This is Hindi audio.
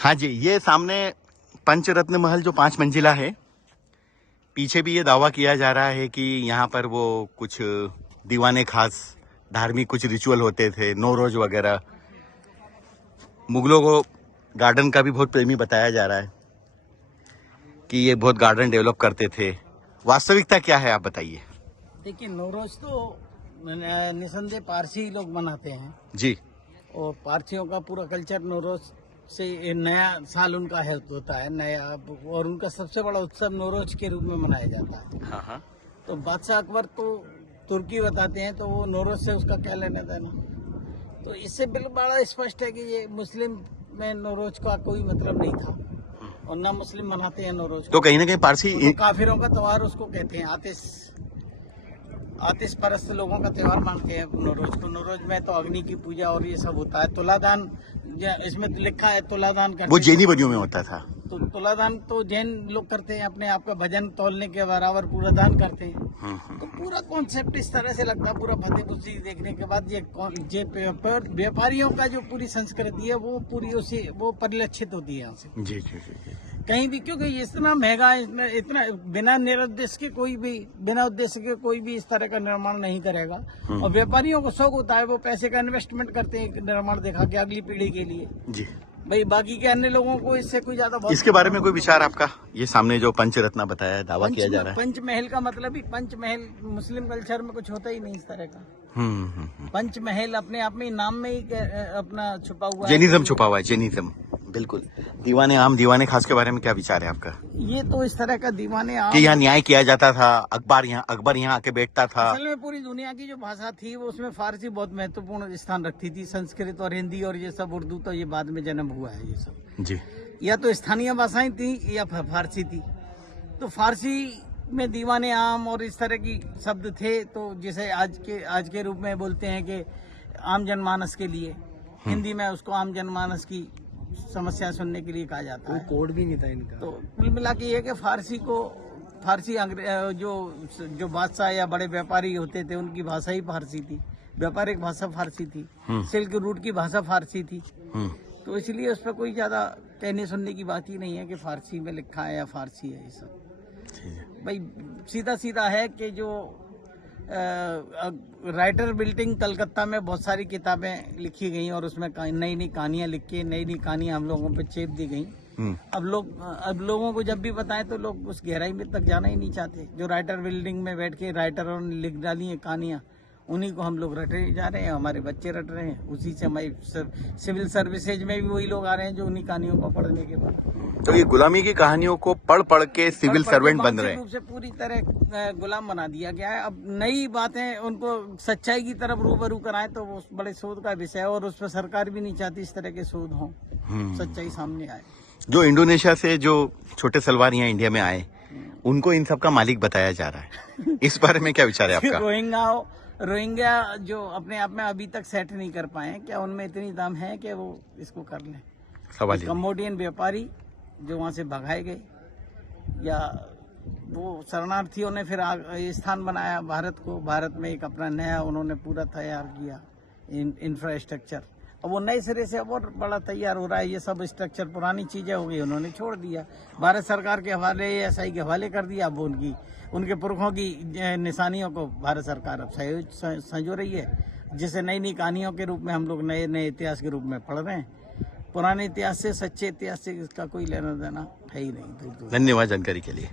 हाँ जी, ये सामने पंचरत्न महल जो 5 मंजिला है, पीछे भी ये दावा किया जा रहा है कि यहाँ पर वो कुछ दीवाने खास धार्मिक कुछ रिचुअल होते थे, नौरोज वगैरह। मुगलों को गार्डन का भी बहुत प्रेमी बताया जा रहा है कि ये बहुत गार्डन डेवलप करते थे। वास्तविकता क्या है, आप बताइए। देखिए, नौरोज तो निसंदेह पारसी लोग मनाते हैं जी। और पारसियों का पूरा कल्चर नौरोज से ये नया साल उनका है, होता है नया, और उनका सबसे बड़ा उत्सव नौरोज के रूप में मनाया जाता है। हाँ हाँ। तो बादशाह अकबर तो तुर्की बताते हैं, तो वो नौरोज से उसका क्या लेना देना। तो इससे बिल्कुल बड़ा स्पष्ट है कि ये मुस्लिम में नौरोज का कोई मतलब नहीं था और ना मुस्लिम मनाते हैं नौरोज को। तो कहीं ना कहीं पारसी तो काफिरों का त्योहार उसको कहते हैं। आतिश परस्त लोगों का त्योहार मानते हैं नौरोज को। नौरोज में तो अग्नि की पूजा और ये सब होता है। तुलादान, इसमें लिखा है तुलादान करते, वो जैनी बनियों में होता था। तो तुलादान तो जैन लोग करते हैं, अपने आप का भजन तोलने के बराबर पूरा दान करते हैं। तो पूरा कॉन्सेप्ट इस तरह से लगता है। पूरा फतेहपुर सीकरी देखने के बाद ये व्यापारियों का जो पूरी संस्कृति है वो पूरी उसी वो परिलक्षित होती है यहाँ से। जी जी जी। कहीं भी, क्योंकि इतना महंगा, इतना बिना निरुद्देश्य के बिना उद्देश्य के कोई भी इस तरह का निर्माण नहीं करेगा। और व्यापारियों को शौक होता है, वो पैसे का इन्वेस्टमेंट करते हैं निर्माण दिखा के अगली पीढ़ी के लिए। जी भाई, बाकी के अन्य लोगों को इससे कोई ज्यादा इसके बारे में कोई विचार आपका? ये सामने जो पंचरत्न बताया है, दावा किया जा रहा है। पंचमहल का मतलब ही, पंचमहल मुस्लिम कल्चर में कुछ होता ही नहीं इस तरह का। पंचमहल अपने आप में नाम में ही अपना छुपा हुआ है। जैनिज्म छुपा हुआ है, जैनिज्म। बिल्कुल। दीवाने आम, दीवाने खास के बारे में क्या विचार है आपका? ये तो इस तरह का दीवाने आम कि यहाँ न्याय किया जाता था, अकबर यहाँ आके बैठता था। असल में पूरी दुनिया की जो भाषा थी वो उसमें फारसी बहुत महत्वपूर्ण स्थान रखती थी। संस्कृत और हिंदी और ये सब, उर्दू तो ये बाद में जन्म हुआ है ये सब। जी। या तो स्थानीय भाषाएं थी या फारसी थी। तो फारसी में दीवाने आम और इस तरह की शब्द थे, तो जैसे आज के रूप में बोलते हैं कि आम जनमानस के लिए, हिंदी में उसको आम जनमानस की समस्या सुनने के लिए कहा जाता है। कोड भी नहीं था इनका। तो कुल मिला के ये कि फारसी जो बादशाह या बड़े व्यापारी होते थे उनकी भाषा ही फारसी थी, व्यापारिक भाषा फारसी थी, सिल्क रूट की भाषा फारसी थी। तो इसलिए उस पर कोई ज्यादा कहने सुनने की बात ही नहीं है कि फारसी में लिखा है या फारसी है। ये सब भाई सीधा सीधा है कि जो राइटर बिल्डिंग कलकत्ता में बहुत सारी किताबें लिखी गई और उसमें नई नई कहानियां लिख के नई नई कहानियां हम लोगों पे चेप दी गई। अब लोगों को जब भी बताएं तो लोग उस गहराई में तक जाना ही नहीं चाहते। जो राइटर बिल्डिंग में बैठ के राइटरों ने लिख डाली है कहानियां, उन्हीं को हम लोग रटे जा रहे हैं, हमारे बच्चे रट रहे हैं। उसी से हमारी सिविल सर्विसेज में भी वही लोग आ रहे हैं जो उन्हीं कहानियों को पढ़ने के बाद, तो ये गुलामी की कहानियों को पढ़ के सिविल सर्वेंट बन रहे हैं। रूप से पूरी तरह गुलाम बना दिया गया है। अब नई बातें उनको सच्चाई की तरफ रूबरू कराएं तो वो बड़े शोध का विषय है और उस पर सरकार भी नहीं चाहती इस तरह के शोध हों, सच्चाई सामने आए। जो इंडोनेशिया से जो छोटे सलवार यहाँ इंडिया में आए, उनको इन सब का मालिक बताया जा रहा है। इस बारे में क्या विचार है आपका? रोहिंग्या जो अपने आप में अभी तक सेट नहीं कर पाए, क्या उनमें इतनी दम है कि वो इसको कर लें? सवाल कम्बोडियन व्यापारी जो वहाँ से भगाए गए, या वो शरणार्थियों ने फिर स्थान बनाया भारत को। भारत में एक अपना नया उन्होंने पूरा तैयार किया इंफ्रास्ट्रक्चर। अब वो नए सिरे से और बड़ा तैयार हो रहा है। ये सब स्ट्रक्चर पुरानी चीजें हो गई, उन्होंने छोड़ दिया, भारत सरकार के हवाले, एसआई के हवाले कर दिया। अब उनके पुरखों की निशानियों को भारत सरकार अब संजो रही है, जिसे नई नई कहानियों के रूप में हम लोग नए नए इतिहास के रूप में पढ़ रहे हैं। पुराने इतिहास से, सच्चे इतिहास से इसका कोई लेना देना है ही नहीं। धन्यवाद जानकारी के लिए।